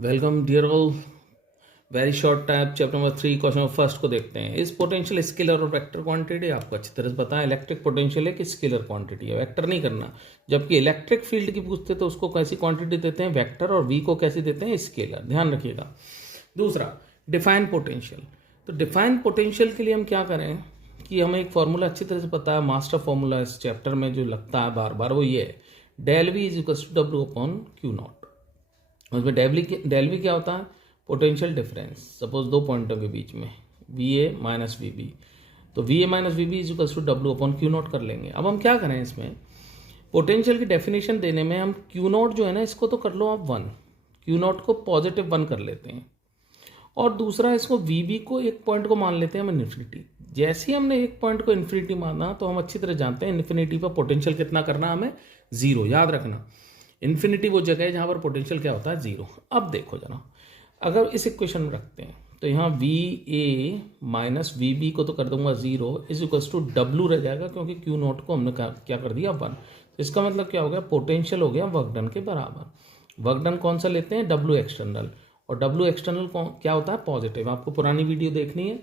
Welcome dear all. Very short type chapter number 3 question number first को देखते हैं। इस पोटेंशियल स्केलर और वेक्टर क्वांटिटी आपको अच्छी तरह से पता है। इलेक्ट्रिक पोटेंशियल है कि स्केलर क्वांटिटी है, वेक्टर नहीं करना। जबकि इलेक्ट्रिक फील्ड की पूछते तो उसको कैसी क्वांटिटी देते हैं, वेक्टर, और वी को कैसे देते हैं, स्केलर। ध्यान रखिएगा। दूसरा, डिफाइन पोटेंशियल। तो डिफाइन पोटेंशियल के लिए हम क्या करें कि हमें एक फॉर्मूला अच्छी तरह से पता है, मास्टर फॉर्मूला इस चैप्टर में जो लगता है बार बार, वो ये है, del V is equal to W upon Q naught. उसमें डेल वी क्या होता है, पोटेंशियल डिफरेंस। सपोज दो पॉइंटों के बीच में V A minus V B, तो V A minus V B is equal to W upon Q not कर लेंगे। अब हम क्या करें, इसमें पोटेंशियल की डेफिनेशन देने में हम क्यू नॉट जो है ना, इसको तो कर लो आप 1, क्यू नॉट को पॉजिटिव 1 कर लेते हैं, और दूसरा इसको वी बी को एक पॉइंट को मान लेते हैं हम इन्फिनिटी। जैसे ही हमने एक पॉइंट को इन्फिनिटी माना तो हम अच्छी तरह जानते हैं इन्फिनिटी पर पोटेंशियल कितना करना, हमें 0। याद रखना, इन्फिनिटी वो जगह है जहां पर पोटेंशियल क्या होता है, 0। अब देखो जरा, अगर इस इक्वेशन में रखते हैं तो यहाँ V A minus V B को तो कर दूंगा 0 इज इक्वल्स टू डब्ल्यू रह जाएगा, क्योंकि क्यू नॉट को हमने क्या कर दिया 1। तो इसका मतलब क्या हो गया, पोटेंशियल हो गया वर्क डन के बराबर। वर्क डन कौन सा लेते हैं, डब्ल्यू एक्सटर्नल, और डब्ल्यू एक्सटर्नल क्या होता है, पॉजिटिव। आपको पुरानी वीडियो देखनी है,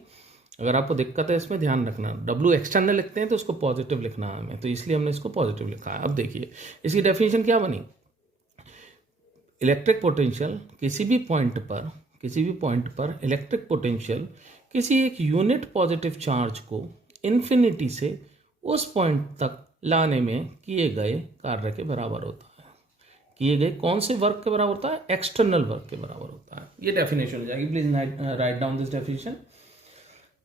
अगर आपको दिक्कत है इसमें ध्यान रखना। डब्ल्यू एक्सटर्नल लिखते हैं तो उसको पॉजिटिव लिखना है हमें, तो इसलिए हमने इसको पॉजिटिव लिखा है। अब देखिए इसकी डेफिनेशन क्या बनी, इलेक्ट्रिक पोटेंशियल किसी भी पॉइंट पर इलेक्ट्रिक पोटेंशियल किसी एक यूनिट पॉजिटिव चार्ज को इन्फिनिटी से उस पॉइंट तक लाने में किए गए कार्य के बराबर होता है। किए गए कौन से वर्क के बराबर होता है, एक्सटर्नल वर्क के बराबर होता है। ये डेफिनेशन हो जाएगी, please write down this definition.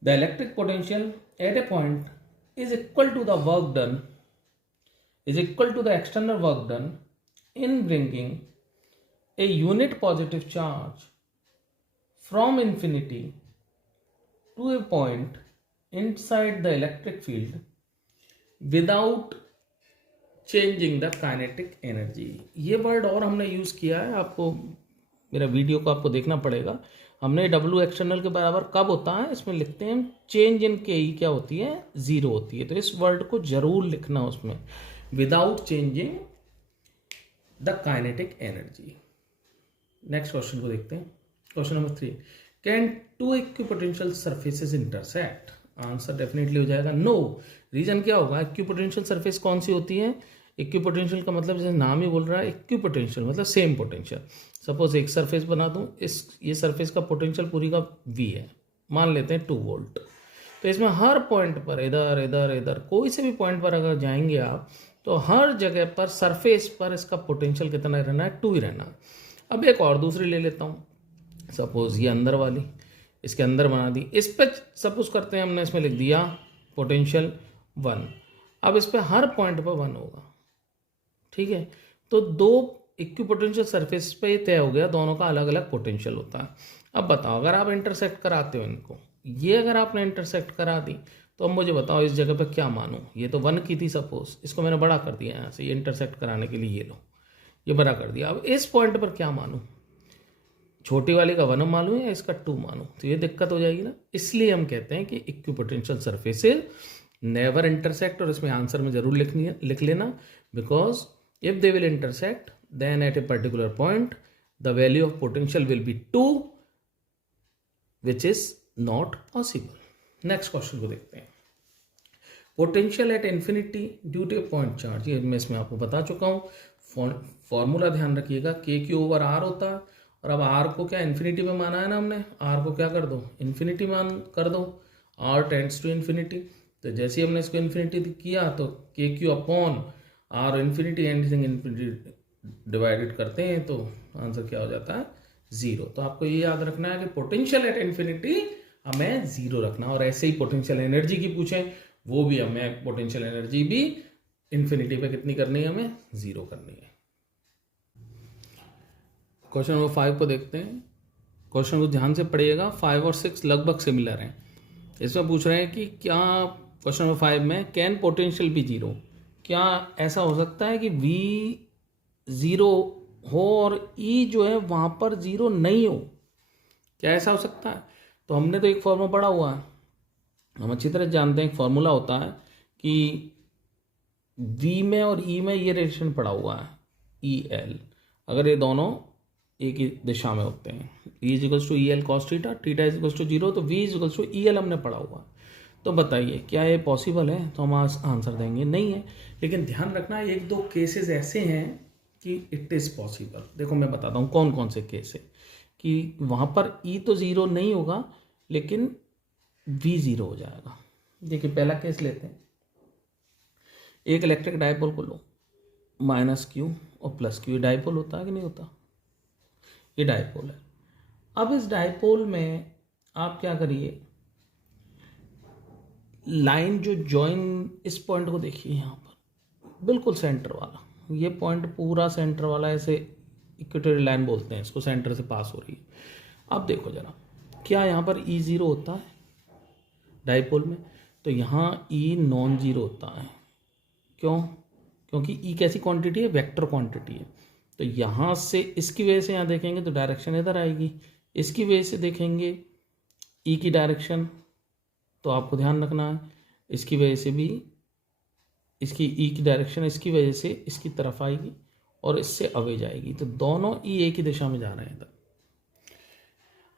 The electric potential at a point is equal to the work done, is equal to the external work done in bringing a unit positive charge from infinity to a point inside the electric field without changing the kinetic energy। ये word और हमने use किया है, आपको मेरा video को आपको देखना पड़ेगा। हमने डब्ल्यू एक्सटर्नल के बराबर कब होता है, इसमें लिखते हैं चेंज इन के ई क्या होती है, 0 होती है। तो इस वर्ड को जरूर लिखना उसमें, without changing the kinetic energy. Next question को देखते हैं, question number 3। Can two equipotential surfaces intersect? Answer definitely हो जाएगा नो। रीजन क्या होगा, इक्विपोटेंशियल सरफेस कौन सी होती है, इक्विपोटेंशियल का मतलब जैसे नाम ही बोल रहा है, इक्विपोटेंशियल मतलब सेम पोटेंशियल। सपोज एक सरफेस बना दूं, ये सरफेस का पोटेंशियल पूरी का वी है, मान लेते हैं 2 वोल्ट। तो इसमें हर पॉइंट पर इधर इधर इधर कोई से भी पॉइंट पर अगर जाएंगे आप, तो हर जगह पर सरफेस पर इसका पोटेंशियल कितना रहना है, 2 ही रहना। अब एक और दूसरी ले लेता हूँ, सपोज ये अंदर वाली, इसके अंदर बना दी, इस पे सपोज करते हैं हमने इसमें लिख दिया पोटेंशियल 1। अब इस पे हर पॉइंट पर 1 होगा, ठीक है। तो 2 इक्विपोटेंशियल सरफेस पे तय हो गया, दोनों का अलग अलग पोटेंशियल होता है। अब बताओ, अगर आप इंटरसेक्ट कराते हो इनको, ये अगर आपने इंटरसेक्ट करा दी, तो अब मुझे बताओ इस जगह पर क्या मानूं। ये तो 1 की थी सपोज, इसको मैंने बड़ा कर दिया यहाँ से, ये इंटरसेक्ट कराने के लिए, ये लो ये बड़ा कर दिया। अब इस पॉइंट पर क्या मानूं, छोटी वाली का 1 मानूं या इसका 2 मानूं, तो ये दिक्कत हो जाएगी ना। इसलिए हम कहते हैं कि इक्विपोटेंशियल सरफेसेस नेवर इंटरसेक्ट, और इसमें आंसर में जरूर लिख लेना, because if they will intersect then at a particular point the value of potential will be 2 which is not possible. Next question को देखते हैं, potential at infinity due to a point charge. ये मैं इसमें आपको बता चुका हूँ, फॉर्मूला ध्यान रखिएगा, के क्यू ओवर आर होता है। और अब आर को क्या इन्फिनिटी में माना है ना हमने, आर को क्या कर दो, इन्फिनिटी मान कर दो, आर टेंड्स टू इन्फिनिटी। तो जैसे ही हमने इसको इन्फिनिटी किया तो K Q upon R infinity, anything infinity divided करते हैं तो आंसर क्या हो जाता है, 0। तो आपको ये याद रखना है कि पोटेंशियल एट इन्फिनिटी हमें 0 रखना, और ऐसे ही पोटेंशियल एनर्जी की पूछें, वो भी हमें पोटेंशियल एनर्जी भी इन्फिनिटी पे कितनी करनी है, हमें 0 करनी है। क्वेश्चन नंबर 5 को देखते हैं, क्वेश्चन को ध्यान से पढ़िएगा, 5 और 6 लगभग सिमिलर हैं। इसमें पूछ रहे हैं कि क्या, क्वेश्चन नंबर 5 में, कैन पोटेंशियल बी 0? क्या ऐसा हो सकता है कि V 0 हो और E जो है वहां पर 0 नहीं हो? क्या ऐसा हो सकता है? तो हमने तो एक फॉर्मूला पढ़ा हुआ है, हम अच्छी तरह जानते हैं, एक फॉर्मूला होता है कि V में और E में ये रिलेशन पड़ा हुआ है, EL। अगर ये दोनों एक ही दिशा में होते हैं। E is equals to E L cos theta, theta is equals to zero, तो V is equals to E L हमने पढ़ा हुआ। तो बताइए क्या ये पॉसिबल है? तो हम आंसर देंगे नहीं है। लेकिन ध्यान रखना एक दो केसेस ऐसे हैं कि इट इज़ पॉसिबल। देखो मैं बताता हूँ कौन कौन से केस है कि वहाँ पर E तो ज़ीरो नहीं होगा लेकिन V ज़ीरो हो जाएगा। देखिए पहला केस लेते हैं। एक इलेक्ट्रिक डायपोल को लो, माइनस क्यू और प्लस क्यू, डायपोल होता है कि नहीं होता? ये डायपोल है। अब इस डायपोल में आप क्या करिए, लाइन जो जॉइन, इस पॉइंट को देखिए यहाँ पर बिल्कुल सेंटर वाला, ये पॉइंट पूरा सेंटर वाला, ऐसे इक्वेटोरियल लाइन बोलते हैं इसको, सेंटर से पास हो रही है। अब देखो जरा, क्या यहाँ पर E ज़ीरो होता है डायपोल में? तो यहाँ E नॉन ज़ीरो होता है। क्यों? क्योंकि E कैसी क्वांटिटी है? वेक्टर क्वांटिटी है। तो यहाँ से इसकी वजह से यहाँ देखेंगे तो डायरेक्शन इधर आएगी, इसकी वजह से देखेंगे E की डायरेक्शन, तो आपको ध्यान रखना है इसकी वजह से भी, इसकी E की डायरेक्शन इसकी वजह से इसकी तरफ आएगी और इससे अवे जाएगी। तो दोनों E एक ही दिशा में जा रहे हैं इधर।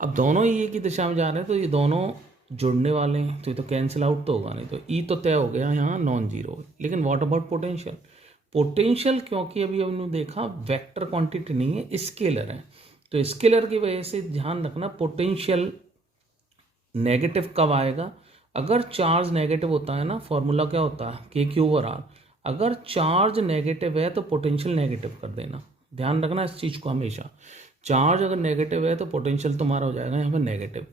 अब दोनों E एक ही दिशा में जा रहे हैं तो ये दोनों जुड़ने वाले हैं, तो ये तो कैंसिल आउट तो होगा नहीं, तो E तो तय हो गया यहाँ नॉन जीरो। लेकिन व्हाट अबाउट पोटेंशियल? पोटेंशियल क्योंकि अभी हमने देखा वेक्टर क्वांटिटी नहीं है, स्केलर है, तो स्केलर की वजह से ध्यान रखना पोटेंशियल नेगेटिव कब आएगा? अगर चार्ज नेगेटिव होता है ना, फॉर्मूला क्या होता है? के क्यू ओवर आर। अगर चार्ज नेगेटिव है तो पोटेंशियल नेगेटिव कर देना, ध्यान रखना इस चीज़ को हमेशा। चार्ज अगर नेगेटिव है तो पोटेंशियल तुम्हारा हो जाएगा यहाँ पर नेगेटिव,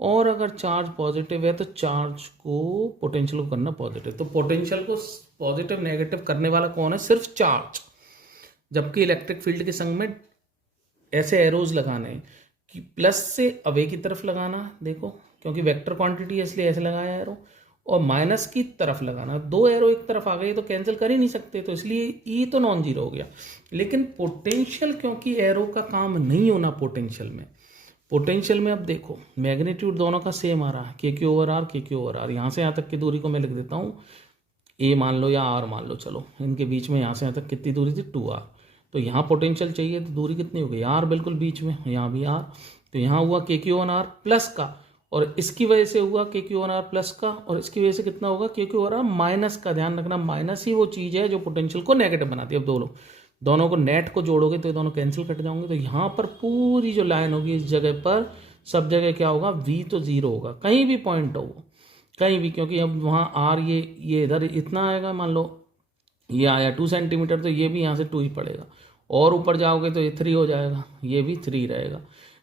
और अगर चार्ज पॉजिटिव है तो चार्ज को, पोटेंशियल को करना पॉजिटिव। तो पोटेंशियल को पॉजिटिव नेगेटिव करने वाला कौन है? सिर्फ चार्ज। जबकि इलेक्ट्रिक फील्ड के संग में ऐसे एरोज लगाने कि प्लस से अवे की तरफ लगाना, देखो क्योंकि वेक्टर क्वांटिटी है इसलिए ऐसे लगाया एरो, और माइनस की तरफ लगाना। दो एरो एक तरफ आ गए तो कैंसिल कर ही नहीं सकते, तो इसलिए E तो नॉन जीरो हो गया। लेकिन पोटेंशियल, क्योंकि एरो का काम नहीं होना पोटेंशियल में, पोटेंशियल में अब देखो मैग्नीट्यूड दोनों का सेम आ रहा है, के क्यू ओवर आर, के क्यू ओवर आर। यहाँ से यहाँ तक की दूरी को मैं लिख देता हूँ A मान लो या R मान लो, चलो इनके बीच में यहाँ से यहाँ तक कितनी दूरी थी? 2R। तो यहाँ पोटेंशियल चाहिए तो दूरी कितनी हो गई? R, बिल्कुल बीच में, यहाँ भी R। तो यहाँ हुआ के क्यू वन आर प्लस का, और इसकी वजह से हुआ के क्यू वन आर प्लस का, और इसकी वजह से कितना होगा? के क्यू वन आर माइनस का। ध्यान रखना माइनस ही वो चीज़ है जो पोटेंशियल को नेगेटिव बनाती है। अब दोनों को नेट को जोड़ोगे तो ये दोनों कैंसिल कट जाओगे, तो यहाँ पर पूरी जो लाइन होगी इस जगह पर सब जगह क्या होगा? V तो जीरो होगा, कहीं भी पॉइंट हो वो, कहीं भी, क्योंकि अब वहाँ R ये इधर इतना आएगा, मान लो ये आया 2 सेंटीमीटर, तो ये भी यहाँ से 2 ही पड़ेगा, और ऊपर जाओगे तो ये 3 हो जाएगा, ये भी 3 रहेगा।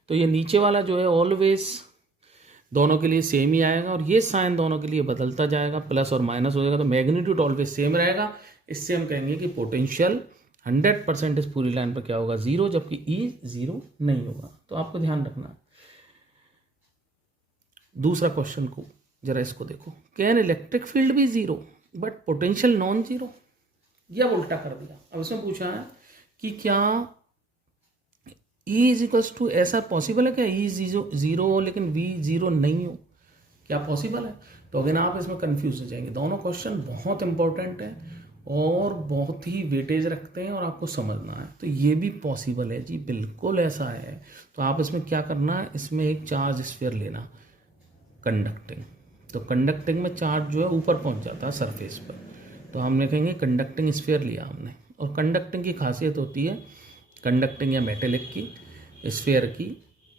तो ये नीचे वाला जो है ऑलवेज दोनों के लिए सेम ही आएगा, और ये साइन दोनों के लिए बदलता जाएगा, प्लस और माइनस हो जाएगा, तो मैग्नीट्यूड ऑलवेज सेम रहेगा। इससे हम कहेंगे कि पोटेंशियल 100% इस पूरी लाइन पर क्या होगा? जीरो, जबकि E जीरो नहीं होगा। तो आपको ध्यान रखना है। दूसरा क्वेश्चन को जरा इसको देखो, कैन इलेक्ट्रिक फील्ड भी zero but potential non zero? या उल्टा कर दिया। अब इसमें पूछा है कि क्या E इज इक्वल्स टू, ऐसा पॉसिबल है क्या E जीरो हो लेकिन V जीरो नहीं हो? क्या पॉसिबल है? तो अगर आप इसमें कंफ्यूज हो जाएंगे। दोनों क्वेश्चन बहुत इंपॉर्टेंट है और बहुत ही वेटेज रखते हैं और आपको समझना है। तो ये भी पॉसिबल है जी, बिल्कुल ऐसा है। तो आप इसमें क्या करना है, इसमें एक चार्ज स्फीयर लेना, कंडक्टिंग। तो कंडक्टिंग में चार्ज जो है ऊपर पहुंच जाता है सरफेस पर, तो हम लिखेंगे कंडक्टिंग स्फीयर लिया हमने। और कंडक्टिंग की खासियत होती है कंडक्टिंग या मेटेलिक की, स्फीयर की,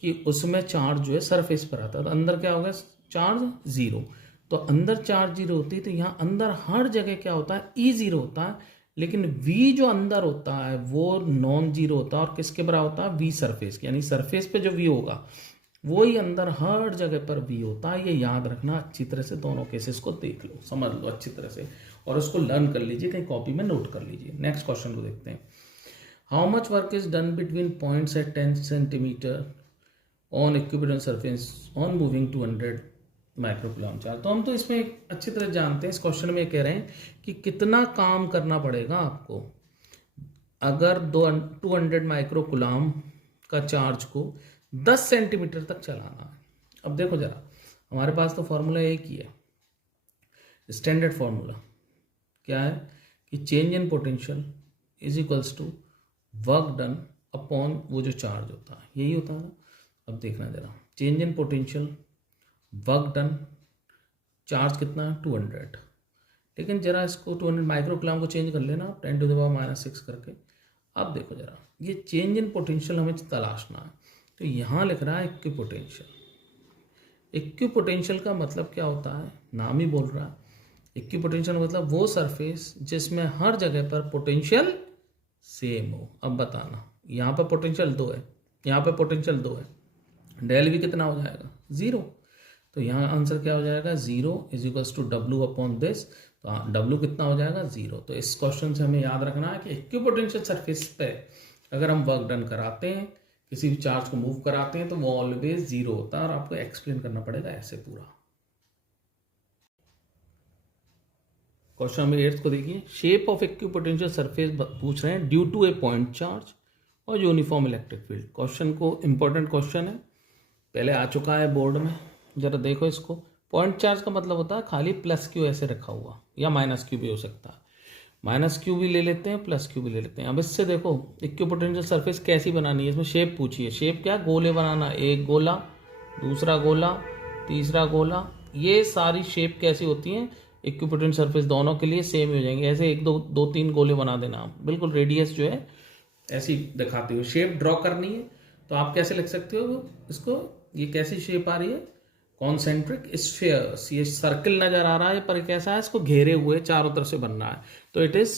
कि उसमें चार्ज जो है सरफेस पर आता है, तो अंदर क्या होगा? Charge zero. तो अंदर चार्ज जीरो होती है, तो यहाँ अंदर हर जगह क्या होता है? E जीरो होता है, लेकिन V जो अंदर होता है वो नॉन जीरो होता है, और किसके बराबर होता है? V सरफेस, यानी सरफेस पे जो V होगा वो ही अंदर हर जगह पर V होता है। ये याद रखना अच्छी तरह से, दोनों केसेस को देख लो, समझ लो अच्छी तरह से, और उसको लर्न कर लीजिए, कहीं कॉपी में नोट कर लीजिए। नेक्स्ट क्वेश्चन को देखते हैं। How much work is done between points at 10 centimetre on equivalent surface on moving 200 microcoulomb charge? तो हम तो इसमें अच्छी तरह जानते हैं, इस क्वेश्चन में कह रहे हैं कि कितना काम करना पड़ेगा आपको अगर 200 माइक्रोकूलम का चार्ज को 10 सेंटीमीटर तक चलाना है। अब देखो जरा, हमारे पास तो फॉर्मूला एक ही है, स्टैंडर्ड फॉर्मूला क्या है कि change in potential is equals to work done upon वो जो चार्ज होता है, यही होता है। अब देखना जरा, change in potential, work done, charge कितना है 200, लेकिन जरा इसको 200 माइक्रो कूलम को चेंज कर लेना 10⁻⁻6 करके। अब देखो जरा, ये चेंज इन पोटेंशियल हमें तलाशना है, तो यहाँ लिख रहा है इक्विपोटेंशियल। इक्विपोटेंशियल का मतलब क्या होता है, नाम ही बोल रहा है। इक्विपोटेंशियल मतलब वो सरफेस जिसमें हर जगह पर पोटेंशियल सेम हो। अब बताना, यहाँ पर पोटेंशियल 2 है, यहाँ पर पोटेंशियल 2 है, डेल भी कितना हो जाएगा 0। तो यहाँ आंसर क्या हो जाएगा 0 = W/this। तो W कितना हो जाएगा 0। तो इस क्वेश्चन से हमें याद रखना है कि इक्विपोटेंशियल सरफेस पे अगर हम वर्क डन कराते हैं, किसी भी चार्ज को मूव कराते हैं, तो वो ऑलवेज 0 होता है और आपको एक्सप्लेन करना पड़ेगा ऐसे पूरा। क्वेश्चन नंबर 8 को देखिए, शेप ऑफ इक्विपोटेंशियल सरफेस पूछ रहे हैं due to a point charge और यूनिफॉर्म इलेक्ट्रिक फील्ड। क्वेश्चन को इंपॉर्टेंट क्वेश्चन है, पहले आ चुका है बोर्ड में, जरा देखो इसको। पॉइंट चार्ज का मतलब होता है खाली +Q ऐसे रखा हुआ, या -Q भी हो सकता है। -Q भी ले लेते हैं, +Q भी ले लेते हैं। अब इससे देखो इक्विपोटेंशियल सरफेस कैसी बनानी है, इसमें शेप पूछी है। शेप क्या, गोले बनाना, एक गोला, दूसरा गोला, तीसरा गोला। ये सारी शेप कैसी होती हैं, इक्विपोटेंशियल सरफेस दोनों के लिए सेम हो जाएंगे। ऐसे 1 2 3 गोले बना देना आप, बिल्कुल रेडियस जो है ऐसी दिखाते हो। शेप ड्रॉ करनी है तो आप कैसे लिख सकते हो इसको, ये कैसी शेप आ रही है, कॉन्सेंट्रिक स्फीयर। ये सर्कल नजर आ रहा है पर कैसा है, इसको घेरे हुए चारों तरफ से बन रहा है, तो इट इज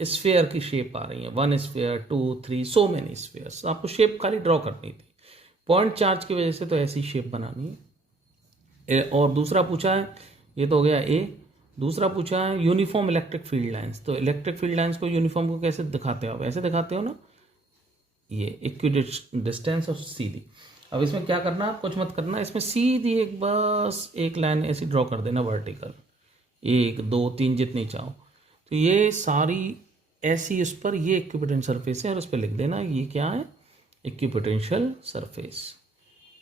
स्फीयर की शेप आ रही है। 1 स्फीयर, 2 3, सो मेनी स्फीयर्स। आपको शेप खाली ड्रॉ करनी थी। पॉइंट चार्ज की वजह से तो ऐसी शेप बनानी है। और दूसरा पूछा है, ये तो हो गया ए। दूसरा पूछा है यूनिफॉर्म इलेक्ट्रिक फील्ड लाइंस। तो इलेक्ट्रिक फील्ड लाइंस को यूनिफॉर्म को कैसे दिखाते हो, ऐसे दिखाते हो ना, ये इक्विडिस्टेंस और सीधी। अब इसमें क्या करना, आप कुछ मत करना, इसमें सीधी एक बस एक लाइन ऐसी ड्रॉ कर देना वर्टिकल, 1 2 3 जितनी चाहो। तो ये सारी ऐसी उस पर, ये इक्विपोटेंशियल सरफेस है और उस पर लिख देना ये क्या है, इक्विपोटेंशियल सरफेस।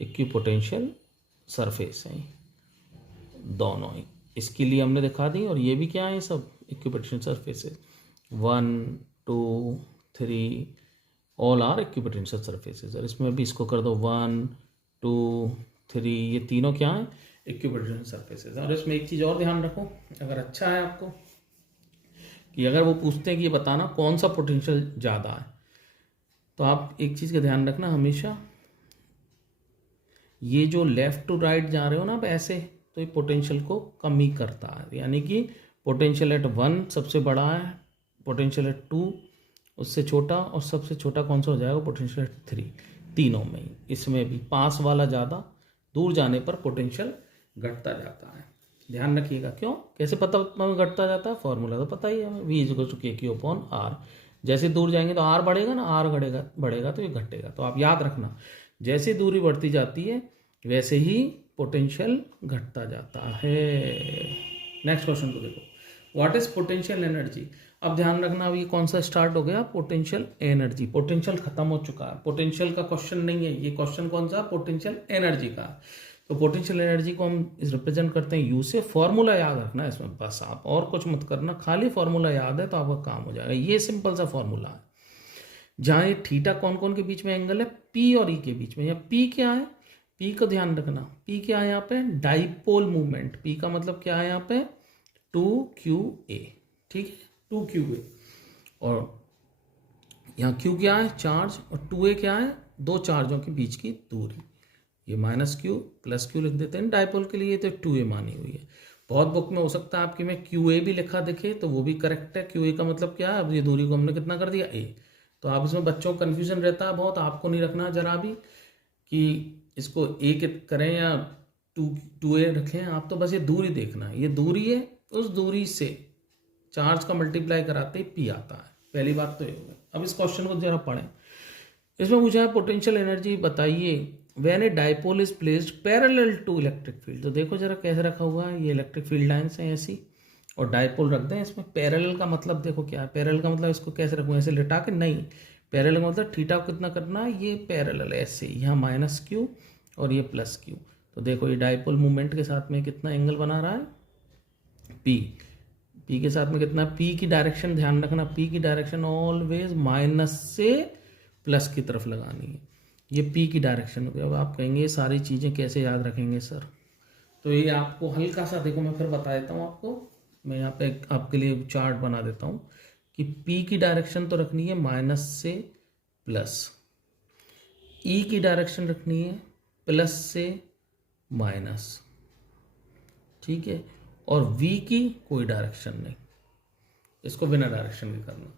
इक्विपोटेंशियल सरफेस है दोनों ही, इसके लिए हमने दिखा दी। और ये भी क्या है, सब equipotential surfaces. 1 2 3 all are equipotential surfaces. और इसमें भी इसको कर दो 1 2 3, ये तीनों क्या है, इक्विपोटेंशियल सरफेसेस। और इसमें एक चीज़ और ध्यान रखो, अगर अच्छा है आपको, कि अगर वो पूछते हैं कि ये बताना कौन सा पोटेंशियल ज़्यादा है, तो आप एक चीज़ का ध्यान रखना हमेशा, ये जो लेफ्ट टू राइट जा रहे हो ना आप ऐसे, तो ये पोटेंशियल को कम ही करता है। यानी कि पोटेंशियल एट 1 सबसे बड़ा है, पोटेंशियल एट 2 उससे छोटा, और सबसे छोटा कौन सा हो जाएगा, पोटेंशियल एट 3। तीनों में ही, इसमें भी पास वाला ज़्यादा, दूर जाने पर पोटेंशियल घटता जाता है। ध्यान रखिएगा। क्यों, कैसे पता घटता जाता है, फॉर्मूला तो पता ही है हमें, V=KQ/R। जैसे दूर जाएंगे तो R बढ़ेगा ना, R बढ़ेगा तो ये घटेगा। तो आप याद रखना, जैसे दूरी बढ़ती जाती है वैसे ही पोटेंशियल घटता जाता है। नेक्स्ट क्वेश्चन को देखो, व्हाट इज पोटेंशियल एनर्जी। अब ध्यान रखना, अब ये कौन सा स्टार्ट हो गया, पोटेंशियल एनर्जी। पोटेंशियल खत्म हो चुका है, पोटेंशियल का क्वेश्चन नहीं है ये, क्वेश्चन कौन सा, पोटेंशियल एनर्जी का। तो पोटेंशियल एनर्जी को हम रिप्रेजेंट करते हैं यू से। फॉर्मूला याद रखना है इसमें, बस आप और कुछ मत करना, खाली फॉर्मूला याद है तो आपका काम हो जाएगा। ये सिंपल सा फॉर्मूला है, जहाँ ये थीटा कौन कौन के बीच में एंगल है, पी और ई के बीच में। या पी क्या है, पी को ध्यान रखना, पी क्या है यहाँ पे, डाइपोल मूवमेंट। पी का मतलब क्या है यहाँ पे, 2QA, ठीक है, 2QA। और यहाँ Q क्या है, चार्ज, और 2A क्या है, दो चार्जों के बीच की दूरी। ये -Q +Q लिख देते हैं डाइपोल के लिए, तो 2A मानी हुई है। बहुत बुक में हो सकता है आपकी में QA भी लिखा दिखे, तो वो भी करेक्ट है। QA का मतलब क्या है, अब ये दूरी को हमने कितना कर दिया, A। तो आप इसमें बच्चों को कन्फ्यूजन रहता है बहुत, आपको नहीं रखना जरा भी कि इसको A करें या 2A रखें। आप तो बस ये दूरी देखना है, ये दूरी है, उस दूरी से चार्ज का मल्टीप्लाई कराते ही P आता है। पहली बात तो ये होगा। अब इस क्वेश्चन को जरा पढ़ें। इसमें पूछा है पोटेंशियल एनर्जी बताइए when a dipole is placed parallel to electric field. तो देखो जरा कैसे रखा हुआ है, ये इलेक्ट्रिक फील्ड लाइन्स हैं ऐसी, और डाइपोल रख दें इसमें। पैरेलल का मतलब देखो क्या है, पैरेलल का मतलब इसको कैसे रखूँ, ऐसे लिटा के नहीं, पैरेलल का मतलब थीटा को कितना करना है, ये पैरेलल ऐसे, यहाँ -Q और ये +Q। तो देखो ये डाइपोल मूवमेंट के साथ में कितना एंगल बना रहा है, P के साथ में कितना, P की डायरेक्शन ध्यान रखना, P की डायरेक्शन ऑलवेज माइनस से प्लस की तरफ लगानी है। ये पी की डायरेक्शन हो गई। अब आप कहेंगे ये सारी चीज़ें कैसे याद रखेंगे सर? तो ये आपको हल्का सा देखो, मैं फिर बता देता हूँ आपको। मैं यहाँ पे आपके लिए चार्ट बना देता हूँ कि पी की डायरेक्शन तो रखनी है माइनस से प्लस, ई की डायरेक्शन रखनी है प्लस से माइनस, ठीक है, और वी की कोई डायरेक्शन नहीं, इसको बिना डायरेक्शन के करना।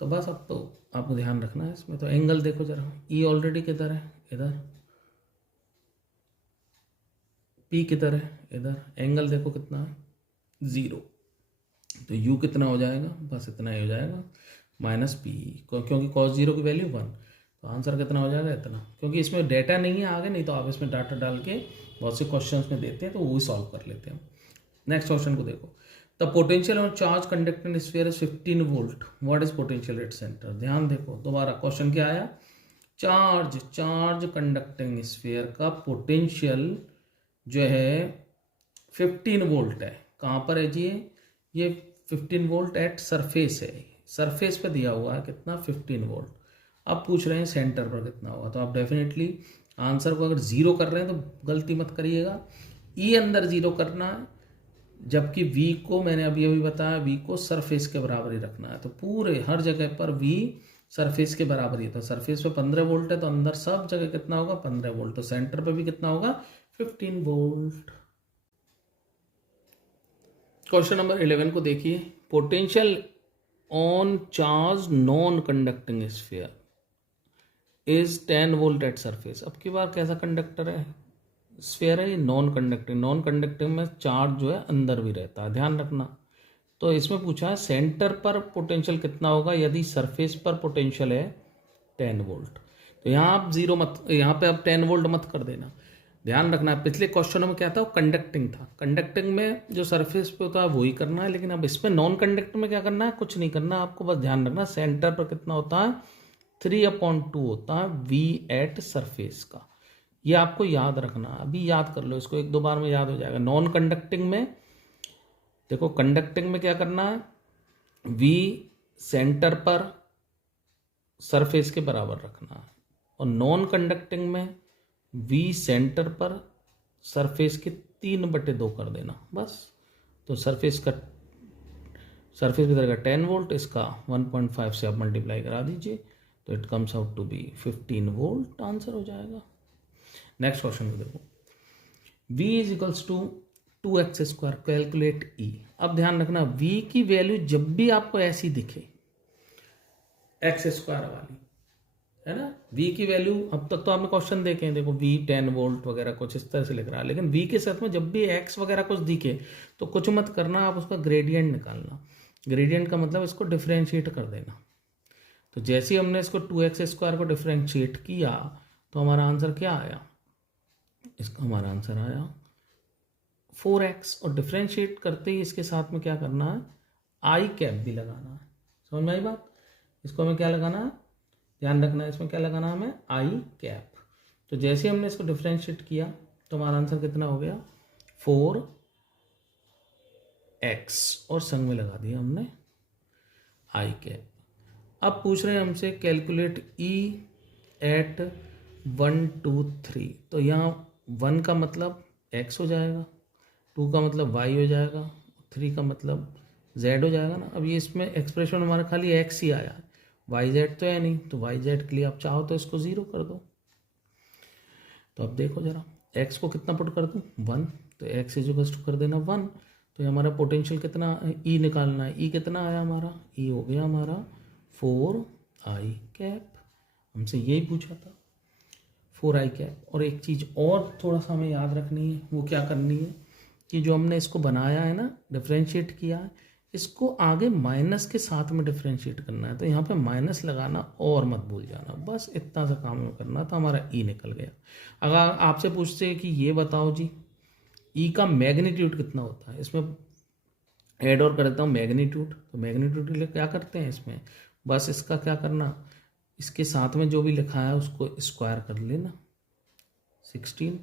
तो बस अब तो आपको ध्यान रखना है इसमें। तो एंगल देखो जरा, ई ऑलरेडी किधर है? इधर। पी किधर है? इधर। एंगल देखो कितना है? 0। तो यू कितना हो जाएगा? बस इतना ही हो जाएगा, माइनस पी, क्योंकि cos 0 की वैल्यू 1। तो आंसर कितना हो जाएगा? इतना। क्योंकि इसमें डेटा नहीं है आगे, नहीं तो आप इसमें डाटा डाल के बहुत से क्वेश्चंस में देते हैं तो वो सॉल्व कर लेते हैं। नेक्स्ट क्वेश्चन को देखो। The potential on charge conducting sphere is 15 volt, what is potential at centre? ध्यान देखो, दोबारा क्वेश्चन क्या आया? चार्ज कंडक्टिंग स्फीयर का पोटेंशियल जो है 15 वोल्ट है। कहाँ पर है जी? ये 15 वोल्ट एट सरफेस है, सरफेस पे दिया हुआ है कितना? 15 वोल्ट। अब पूछ रहे हैं सेंटर पर कितना होगा। तो आप डेफिनेटली आंसर को अगर 0 कर रहे हैं तो गलती मत करिएगा, ई अंदर 0 करना है, जबकि वी को मैंने अभी बताया, वी को सरफेस के बराबर ही रखना है। तो पूरे हर जगह पर वी सरफेस के बराबर ही। तो सरफेस पे 15 वोल्ट है तो अंदर सब जगह कितना होगा? 15 वोल्ट। तो सेंटर पे भी कितना होगा? 15 वोल्ट। क्वेश्चन नंबर 11 को देखिए। Potential on charge non conducting sphere is 10 volt at surface. अब की बार कैसा कंडक्टर है? स्फीयर है, नॉन कंडक्टिंग। नॉन कंडक्टिंग में चार्ज जो है अंदर भी रहता है, ध्यान रखना। तो इसमें पूछा है सेंटर पर पोटेंशियल कितना होगा यदि सरफेस पर पोटेंशियल है 10 वोल्ट। तो यहाँ आप 0 मत, यहाँ पे आप 10 वोल्ट मत कर देना, ध्यान रखना। पिछले क्वेश्चनों में क्या था? वो कंडक्टिंग था। कंडक्टिंग में जो सरफेस पे होता है वही करना है, लेकिन अब इसमें नॉन कंडक्टिंग में क्या करना है? कुछ नहीं करना आपको, बस ध्यान रखना सेंटर पर कितना होता है? 3/2 होता है वी एट सरफेस का। ये आपको याद रखना, अभी याद कर लो इसको, 1-2 बार में याद हो जाएगा। नॉन कंडक्टिंग में देखो, कंडक्टिंग में क्या करना है? वी सेंटर पर सरफेस के बराबर रखना है, और नॉन कंडक्टिंग में वी सेंटर पर सरफेस के 3/2 कर देना बस। तो सरफेस की तरह का 10 वोल्ट, इसका 1.5 से आप मल्टीप्लाई करा दीजिए तो it comes out to be 15 volt, answer हो जाएगा। नेक्स्ट क्वेश्चन को देखो। v is equals to 2x², calculate e। अब ध्यान रखना, v की वैल्यू जब भी आपको ऐसी दिखे, x² वाली, है ना, v की वैल्यू, अब तक तो आपने क्वेश्चन देखे हैं, देखो v 10 वोल्ट वगैरह कुछ इस तरह से लिख रहा है, लेकिन v के साथ में जब भी x वगैरह कुछ दिखे तो कुछ मत करना, आप उसका ग्रेडियंट निकालना। ग्रेडियंट का मतलब इसको डिफ्रेंशिएट कर देना। तो जैसे ही हमने इसको 2x² को डिफ्रेंशिएट किया तो हमारा आंसर क्या आया? इसका हमारा आंसर आया 4x, और डिफ्रेंशिएट करते ही इसके साथ में क्या करना है? आई कैप भी लगाना है। समझ में आई बात? इसको हमें क्या लगाना है? ध्यान रखना है, इसमें क्या लगाना है हमें? आई कैप। तो जैसे हमने इसको डिफ्रेंशिएट किया तो हमारा आंसर कितना हो गया? 4x, और संग में लगा दिया हमने आई कैप। अब पूछ रहे हैं हमसे कैलकुलेट E एट 1, 2, 3। तो यहाँ 1 का मतलब x हो जाएगा, 2 का मतलब y हो जाएगा, 3 का मतलब z हो जाएगा ना। अब ये इसमें एक्सप्रेशन हमारा खाली x ही आया है, y z तो है नहीं, तो y z के लिए आप चाहो तो इसको 0 कर दो। तो अब देखो जरा, x को कितना पुट कर दूँ? 1, तो x इज इक्वल टू कर देना 1। तो ये हमारा पोटेंशियल कितना, E निकालना है। E कितना आया हमारा? E हो गया हमारा 4i कैप। हमसे यही पूछा था, 4i कैप। और एक चीज़ और थोड़ा सा हमें याद रखनी है, वो क्या करनी है कि जो हमने इसको बनाया है ना, डिफ्रेंशिएट किया है, इसको आगे माइनस के साथ में डिफ्रेंशिएट करना है। तो यहाँ पे माइनस लगाना और मत भूल जाना, बस इतना सा काम में करना। तो हमारा ई निकल गया। अगर आपसे पूछते हैं कि ये बताओ जी ई का मैग्नीट्यूड कितना होता है, इसमें ऐड और कर देता हूँ मैग्नीट्यूड। तो मैग्नीट्यूड के लिए क्या करते हैं, इसमें बस इसका क्या करना, इसके साथ में जो भी लिखा है उसको स्क्वायर कर लेना 16,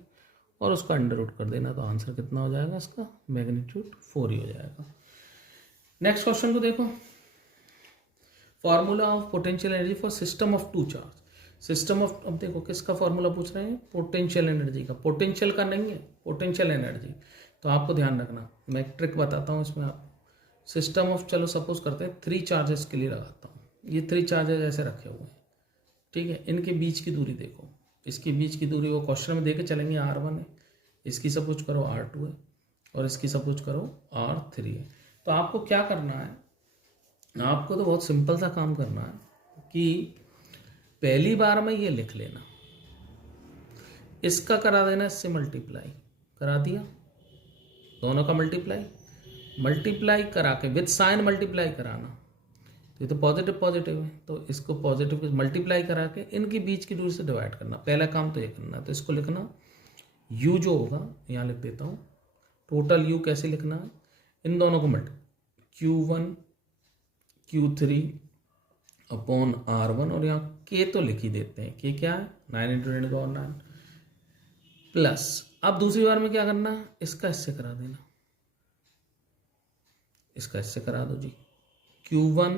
और उसका अंडर रूट कर देना। तो आंसर कितना हो जाएगा इसका? मैग्नीट्यूड 4 ही हो जाएगा। नेक्स्ट क्वेश्चन को देखो। Formula of potential energy for system of two charge. System of, अब देखो किसका फार्मूला पूछ रहे हैं, पोटेंशियल एनर्जी का, पोटेंशियल का नहीं है, पोटेंशियल एनर्जी। तो आपको ध्यान रखना, मैं एक ट्रिक बताता हूँ इसमें आप। सिस्टम ऑफ, चलो सपोज करते हैं 3 चार्जेस के लिए लगाता हूँ, ये 3 चार्जेस ऐसे रखे हुए हैं, ठीक है। इनके बीच की दूरी देखो, इसके बीच की दूरी वो क्वेश्चन में देके चलेंगे R1 है, इसकी सपोज करो R2 है, और इसकी सपोज करो R3 है। तो आपको क्या करना है, आपको तो बहुत सिंपल सा काम करना है कि पहली बार में ये लिख लेना, इसका करा देना इससे मल्टीप्लाई, करा दिया, दोनों का मल्टीप्लाई करा के विद साइन मल्टीप्लाई कराना। तो ये तो पॉजिटिव पॉजिटिव है, तो इसको पॉजिटिव मल्टीप्लाई करा के इनके बीच की दूरी से डिवाइड करना। पहला काम तो ये करना है। तो इसको लिखना u जो होगा, यहाँ लिख देता हूँ, टोटल u कैसे लिखना है, इन दोनों को Q1 Q3 अपॉन R1, और यहाँ k तो लिख ही देते हैं, k क्या है 9 × 10⁹ प्लस, अब दूसरी बार में क्या करना, इसका इससे करा देना, इसका इससे करा दो जी, Q1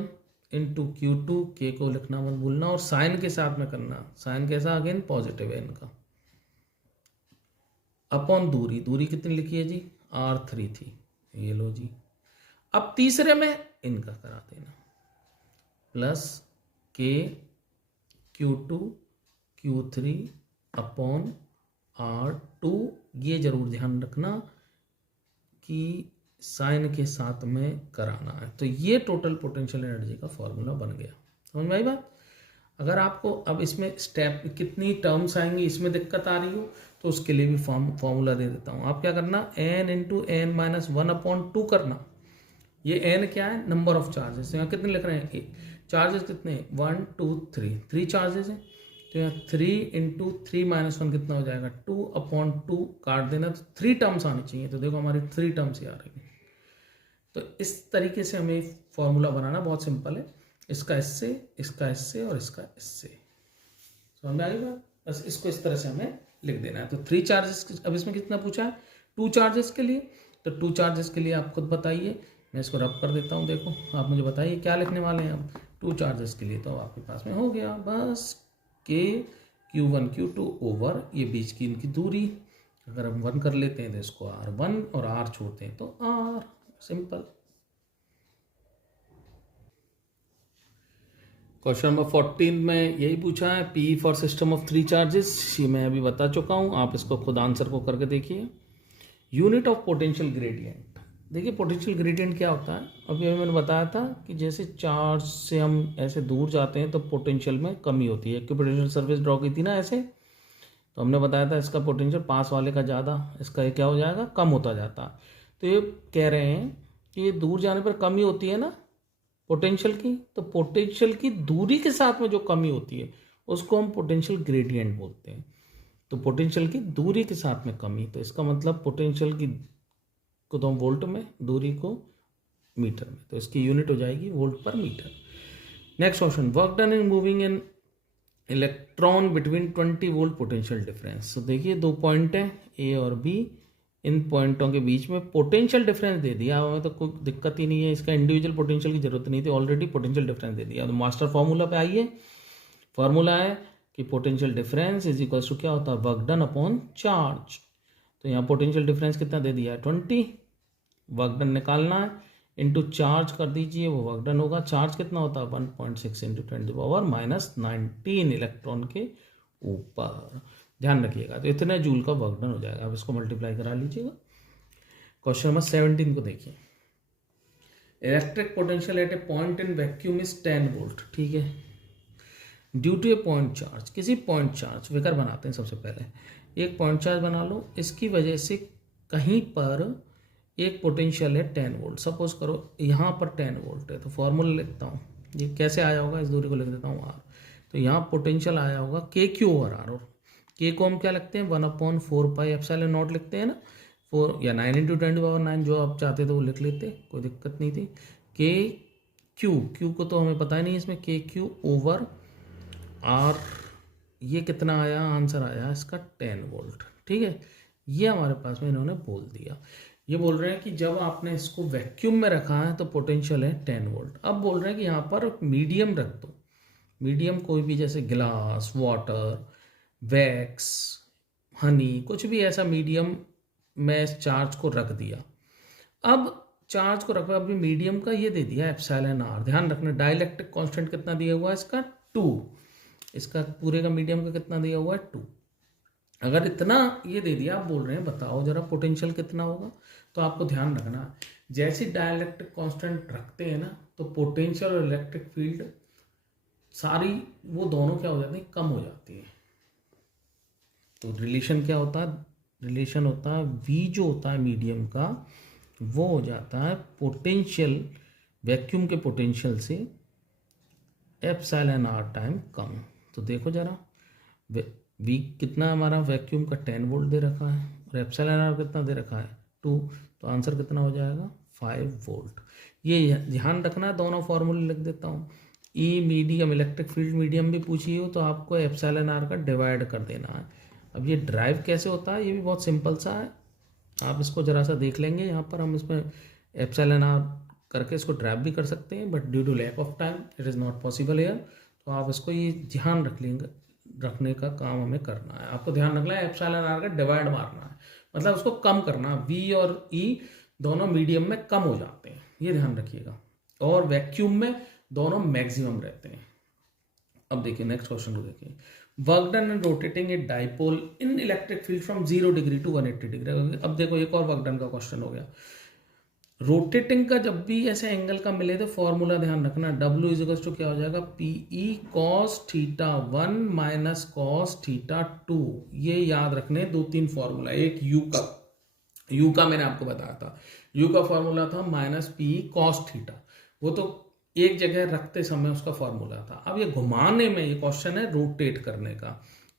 × Q2, k को लिखना मत भूलना, और साइन के साथ में करना, साइन कैसा, अगेन पॉजिटिव है इनका, अपॉन दूरी कितनी लिखी है जी, R3 थी, ये लो जी। अब तीसरे में इनका करा देना, plus k Q2 Q3 upon R2, ये जरूर ध्यान रखना कि साइन के साथ में कराना है। तो ये टोटल पोटेंशियल एनर्जी का फॉर्मूला बन गया, समझ में आई बात। अगर आपको अब इसमें स्टेप कितनी टर्म्स आएंगी इसमें दिक्कत आ रही हो, तो उसके लिए भी फॉर्मूला दे देता हूँ। आप क्या करना, n × n-1/2 करना। ये n क्या है, नंबर ऑफ चार्जेस, यहाँ कितने लिख रहे हैं, चार्जेस कितने, 1 2 3 चार्जेस हैं, तो यहाँ 3 × 3-1 कितना हो जाएगा, 2/2 काट देना, तो 3 टर्म्स आनी चाहिए। तो देखो हमारी 3 टर्म्स ही आ रही है। तो इस तरीके से हमें फॉर्मूला बनाना बहुत सिंपल है, इसका इससे, इसका इससे, और इसका इससे, समझ में आई बात। बस इसको इस तरह से हमें लिख देना है। तो 3 चार्जेस, अब इसमें कितना पूछा है, 2 चार्जेस के लिए, तो 2 चार्जेस के लिए आप खुद बताइए, मैं इसको रब कर देता हूँ। देखो आप मुझे बताइए क्या लिखने वाले हैं अब 2 चार्जेस के लिए, तो आपके पास में हो गया बस k Q1 Q2 ओवर ये बीच की इनकी दूरी, अगर हम 1 कर लेते हैं तो इसको R1 और R छोड़ते हैं तो R, सिंपल। क्वेश्चन नंबर 14 में यही पूछा है, P for system of 3 charges, ये मैं अभी बता चुका हूँ, आप इसको खुद आंसर को करके देखिए। यूनिट ऑफ पोटेंशियल ग्रेडियंट, देखिए पोटेंशियल ग्रेडियंट क्या होता है, अभी मैंने बताया था कि जैसे चार्ज से हम ऐसे दूर जाते हैं तो पोटेंशियल में कमी होती है। कि पोटेंशियल सरफेस ड्रॉ की थी ना ऐसे, तो हमने बताया था इसका पोटेंशियल पास वाले का ज़्यादा, इसका ये क्या हो जाएगा, कम होता जाता। तो ये कह रहे हैं कि ये दूर जाने पर कमी होती है ना पोटेंशियल की, तो पोटेंशियल की दूरी के साथ में जो कमी होती है उसको हम पोटेंशियल ग्रेडियंट बोलते हैं। तो पोटेंशियल की दूरी के साथ में कमी, तो इसका मतलब पोटेंशियल की को तो हम वोल्ट में, दूरी को मीटर में, तो इसकी यूनिट हो जाएगी वोल्ट पर metre. Next question, work done in moving an electron between 20 volt potential difference. तो देखिए 2 पॉइंट है ए और बी, इन पॉइंटों के बीच में पोटेंशियल डिफरेंस दे दिया, हमें तो कोई दिक्कत ही नहीं है, इसका इंडिविजुअल पोटेंशियल की जरूरत नहीं थी, ऑलरेडी पोटेंशियल डिफरेंस दे दिया। तो मास्टर फॉर्मूला पे आइए, फॉर्मूला है कि potential difference is equal to क्या होता है, वर्क डन अपॉन चार्ज। तो यहाँ पोटेंशियल डिफरेंस कितना दे दिया है 20, वर्क डन निकालना है, इंटू चार्ज कर दीजिए, वो वर्क डन होगा। चार्ज कितना होता है 1.6 × 10⁻−19 इलेक्ट्रॉन के ऊपर, ध्यान रखिएगा। तो इतने जूल का वर्क डन हो जाएगा, अब इसको मल्टीप्लाई करा लीजिएगा। क्वेश्चन नंबर 17 को देखिए, electric potential at a point in vacuum is 10 volt, ठीक है, due to a point charge, किसी पॉइंट चार्ज, विकर बनाते हैं सबसे पहले, एक पॉइंट चार्ज बना लो, इसकी वजह से कहीं पर एक पोटेंशियल है 10 वोल्ट, सपोज करो यहाँ पर 10 वोल्ट है। तो फॉर्मूला लिखता हूँ, ये कैसे आया होगा, इस दूरी को लिख देता हूँ R। तो यहाँ पोटेंशियल आया होगा KQ/R, और K को हम क्या लिखते हैं 1/4πε0 लिखते हैं ना, 4 या 9 × 10⁹ जो आप चाहते थे वो लिख लेते, कोई दिक्कत नहीं थी। Q को तो हमें पता ही नहीं, इसमें KQ/R, ये कितना आया, आंसर आया इसका 10 वोल्ट, ठीक है, ये हमारे पास में इन्होंने बोल दिया। ये बोल रहे हैं कि जब आपने इसको वैक्यूम में रखा है तो पोटेंशियल है 10 वोल्ट। अब बोल रहे हैं कि यहाँ पर मीडियम रख दो, मीडियम कोई भी, जैसे गिलास, वाटर, वैक्स, हनी, कुछ भी ऐसा मीडियम में इस चार्ज को रख दिया। अब चार्ज को रखा, अभी मीडियम का ये दे दिया एप्सिलॉन आर। ध्यान रखना डाइलेक्ट्रिक कांस्टेंट कितना दिया हुआ है इसका 2, इसका पूरे का मीडियम का कितना दिया हुआ है 2। अगर इतना ये दे दिया, आप बोल रहे हैं बताओ जरा पोटेंशियल कितना होगा। तो आपको ध्यान रखना जैसे डाइलेक्ट्रिक कांस्टेंट रखते हैं ना तो पोटेंशियल और इलेक्ट्रिक फील्ड सारी वो दोनों क्या हो जाती है, कम हो जाती है। तो रिलेशन क्या होता है, रिलेशन होता है V जो होता है मीडियम का वो हो जाता है पोटेंशियल, वैक्यूम के पोटेंशियल से एप्सिलॉन आर टाइम कम। तो देखो जरा V कितना हमारा वैक्यूम का 10 वोल्ट दे रखा है और एप्सिलॉन आर कितना दे रखा है 2, तो आंसर कितना हो जाएगा 5 वोल्ट। ये ध्यान रखना, दोनों फॉर्मूले लिख देता हूँ। E medium, electric field medium भी पूछी हो तो आपको एप्सिलॉन आर का डिवाइड कर देना है। अब ये ड्राइव कैसे होता है, ये भी बहुत सिंपल सा है, आप इसको ज़रा सा देख लेंगे। यहाँ पर हम इसमें एप्सिलॉन आर करके इसको ड्राइव भी कर सकते हैं, but due to lack of time it is not possible here. तो आप इसको ये ध्यान रख लेंगे, रखने का काम हमें करना है। आपको ध्यान रखना है एप्सिलॉन आर का डिवाइड मारना है, मतलब उसको कम करना। V और E दोनों मीडियम में कम हो जाते हैं, ये ध्यान रखिएगा, और वैक्यूम में दोनों मैक्सिमम रहते हैं। अब देखिए नेक्स्ट क्वेश्चन को देखिए। Work done in rotating a dipole in electric field from 0 degree to 180 degree. अब देखो एक और वर्क डन का क्वेश्चन हो गया। रोटेटिंग का जब भी ऐसे एंगल का मिले तो फॉर्मूला ध्यान रखना, W इजिकल्स टू क्या हो जाएगा PE cos theta 1 minus cos theta 2। ये याद रखने 2-3 फॉर्मूला। एक U का मैंने आपको बताया था, U का फॉर्मूला था माइनस PE cos थीटा, वो तो एक जगह रखते समय उसका फॉर्मूला था। अब ये घुमाने में ये क्वेश्चन है रोटेट करने का,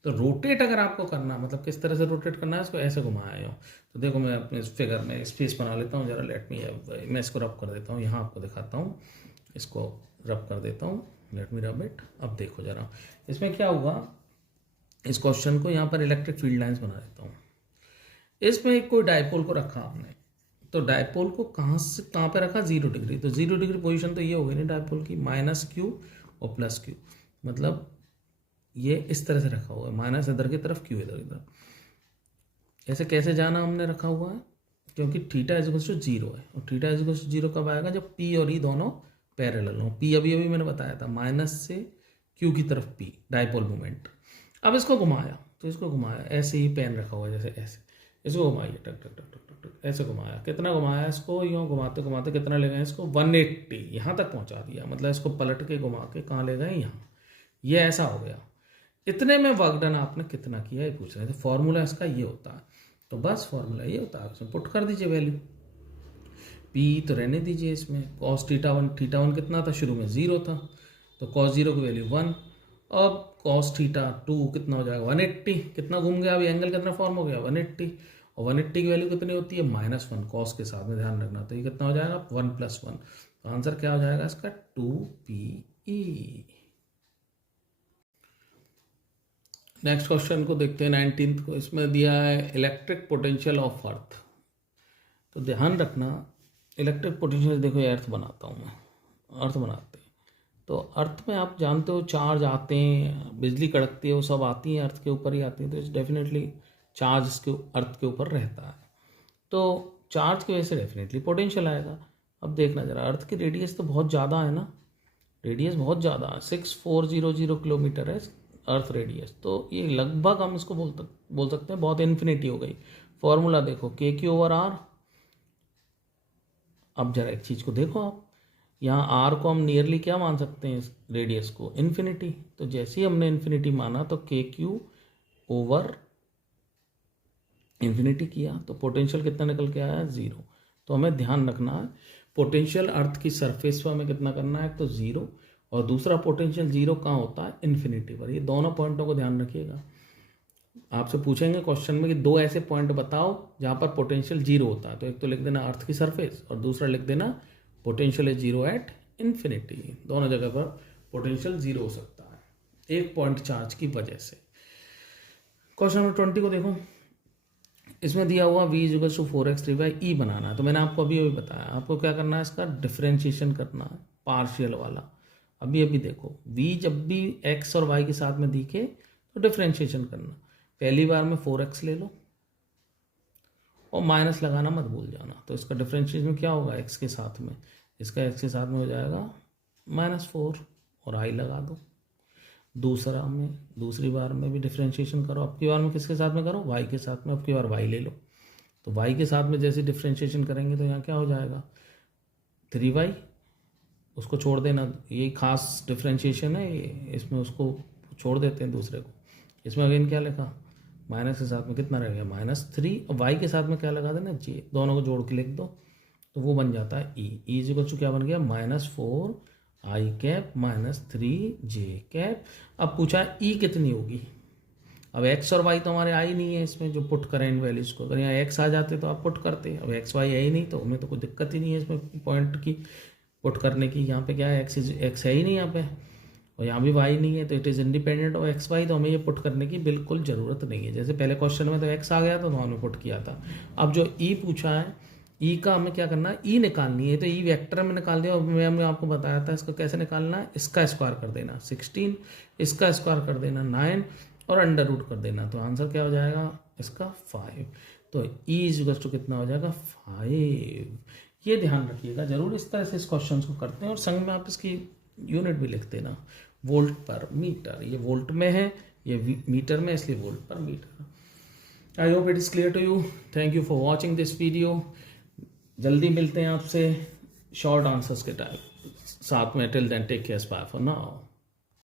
तो रोटेट अगर आपको करना, मतलब किस तरह से रोटेट करना है, इसको ऐसे घुमाया हो। तो देखो मैं अपने इस फिगर में स्पेस बना लेता हूँ जरा, लेट मी, मैं इसको रब कर देता हूँ, यहाँ आपको दिखाता हूँ, इसको रब कर देता हूँ, लेट मी रब इट। अब देखो जरा इसमें क्या हुआ, इस क्वेश्चन को यहाँ पर इलेक्ट्रिक फील्ड लाइन्स बना देता हूँ। इसमें एक कोई डायपोल को रखा हमने, तो डायपोल को कहाँ से कहाँ पे रखा 0 डिग्री, तो 0 डिग्री पोजीशन तो ये हो गई ना डायपोल की, -Q और +Q, मतलब ये इस तरह से रखा हुआ है, माइनस इधर की तरफ, Q इधर की तरफ। ऐसे कैसे जाना हमने रखा हुआ है, क्योंकि थीटा इजिकल्स टू 0 है, और थीटा इजिकल्स टू 0 कब आएगा, जब P और E दोनों पैरेलल हो। P अभी मैंने बताया था माइनस से Q की तरफ P, डायपोल मोमेंट। अब इसको घुमाया, तो इसको घुमाया ऐसे ही पेन रखा हुआ है जैसे ऐसे, इसको घुमाइए टक टक टक टक टक टक, ऐसे घुमाया। कितना घुमाया इसको, यूँ घुमाते घुमाते कितना ले गए इसको 180, यहाँ तक पहुँचा दिया, मतलब इसको पलट के घुमा के कहाँ ले गए, यहाँ। ये ऐसा हो गया। इतने में वर्क डन आपने कितना किया ये पूछ रहे थे। फॉर्मूला इसका ये होता है, तो बस फॉर्मूला ये होता है, इसमें पुट कर दीजिए वैल्यू। P तो रहने दीजिए इसमें, cos थीटा 1 कितना था, शुरू में 0 था, तो cos 0 की वैल्यू 1। अब cos थीटा 2 कितना हो जाएगा 180, कितना घूम गया अभी एंगल, कितना फॉर्म हो गया 180, और 180 की वैल्यू कितनी होती है -1, cos के साथ में ध्यान रखना, तो ये कितना हो जाएगा 1 + 1। तो आंसर क्या हो जाएगा इसका 2PE। नेक्स्ट क्वेश्चन को देखते हैं 19th को। इसमें दिया है इलेक्ट्रिक पोटेंशियल ऑफ अर्थ। तो ध्यान रखना इलेक्ट्रिक पोटेंशियल, देखो अर्थ बनाता हूँ मैं, अर्थ बनाते हैं तो अर्थ में आप जानते हो चार्ज आते हैं, बिजली कड़कती है, वो सब आती है अर्थ के ऊपर ही आती है, तो इट्स डेफिनेटली चार्ज इसके अर्थ के ऊपर रहता है, तो चार्ज की वजह से डेफिनेटली पोटेंशियल आएगा। अब देखना जरा, अर्थ की रेडियस तो बहुत ज़्यादा है ना, रेडियस बहुत ज़्यादा है, 6400 किलोमीटर है अर्थ रेडियस, तो ये लगभग हम इसको बोल सकते हैं बहुत इन्फिनिटी हो गई। फॉर्मूला देखो KQ/R। अब जरा एक चीज़ को देखो आप, यहाँ R को हम नियरली क्या मान सकते हैं, रेडियस को इन्फिनिटी, तो जैसे ही हमने इन्फिनिटी माना तो KQ/इन्फिनिटी किया, तो पोटेंशियल कितना निकल के आया 0। तो हमें ध्यान रखना है पोटेंशियल अर्थ की सरफेस पर हमें कितना करना है, तो 0, और दूसरा पोटेंशियल 0 कहाँ होता है, इन्फिनिटी पर। ये दोनों पॉइंटों को ध्यान रखिएगा। आपसे पूछेंगे क्वेश्चन में कि 2 ऐसे पॉइंट बताओ जहाँ पर पोटेंशियल 0 होता है, तो एक तो लिख देना अर्थ की सरफेस, और दूसरा लिख देना पोटेंशियल इज 0 एट इन्फिनिटी। दोनों जगह पर पोटेंशियल 0 हो सकता है एक पॉइंट चार्ज की वजह से। क्वेश्चन नंबर 20 को देखो। इसमें दिया हुआ v is equal to 4x3y e बनाना है, तो मैंने आपको अभी बताया आपको क्या करना है, इसका डिफ्रेंशिएशन करना है पार्शियल वाला। अभी देखो v जब भी x और y के साथ में दिखे तो डिफ्रेंशिएशन करना। पहली बार में 4x ले लो और माइनस लगाना मत भूल जाना, तो इसका डिफ्रेंशिएशन क्या होगा x के साथ में, इसका x के साथ में हो जाएगा -4 और i लगा दो। दूसरी बार में भी डिफ्रेंशिएशन करो, अब की बार में किसके साथ में करो, y के साथ में। अब की बार y ले लो, तो y के साथ में जैसे डिफ्रेंशिएशन करेंगे तो यहाँ क्या हो जाएगा 3y, उसको छोड़ देना, ये खास डिफ्रेंशिएशन है इसमें, उसको छोड़ देते हैं दूसरे को। इसमें अगेन क्या लिखा, माइनस के साथ में कितना रह गया -3 और y के साथ में क्या लगा देना j, दोनों को जोड़ के लिख दो तो वो बन जाता है e इज इक्वल टू क्या बन गया -4 i कैप -3 j कैप। अब पूछा e कितनी होगी, अब x और y तो हमारे आई नहीं है इसमें जो पुट करें इन वैल्यूज को, अगर यहाँ x आ जाते तो आप पुट करते, अब x y है ही नहीं तो हमें तो कोई दिक्कत ही नहीं है इसमें पॉइंट की पुट करने की। यहाँ पे क्या है x है ही नहीं यहाँ पे, और यहाँ भी y नहीं है तो it is independent of X Y, तो हमें ये पुट करने की बिल्कुल ज़रूरत नहीं है। जैसे पहले क्वेश्चन में तो x आ गया था तो हमने पुट किया था। अब जो e पूछा है, e का हमें क्या करना है, e निकालनी है, तो e वेक्टर में निकाल दिया। और मैंने आपको बताया था इसको कैसे निकालना है, इसका स्क्वायर कर देना 16, इसका स्क्वायर कर देना 9 और अंडर रूट कर देना, तो आंसर क्या हो जाएगा इसका 5। तो e इज इक्वल टू कितना हो जाएगा 5। ये ध्यान रखिएगा जरूर, इस तरह से इस क्वेश्चन को करते हैं और संग में आप इसकी यूनिट भी लिखते ना, वोल्ट पर मीटर, ये वोल्ट में है, ये मीटर में, इसलिए वोल्ट पर metre. I hope it is clear to you. Thank you for watching this video. जल्दी मिलते हैं आपसे शॉर्ट आंसर्स के टाइप साथ में। Till then take care, bye for now.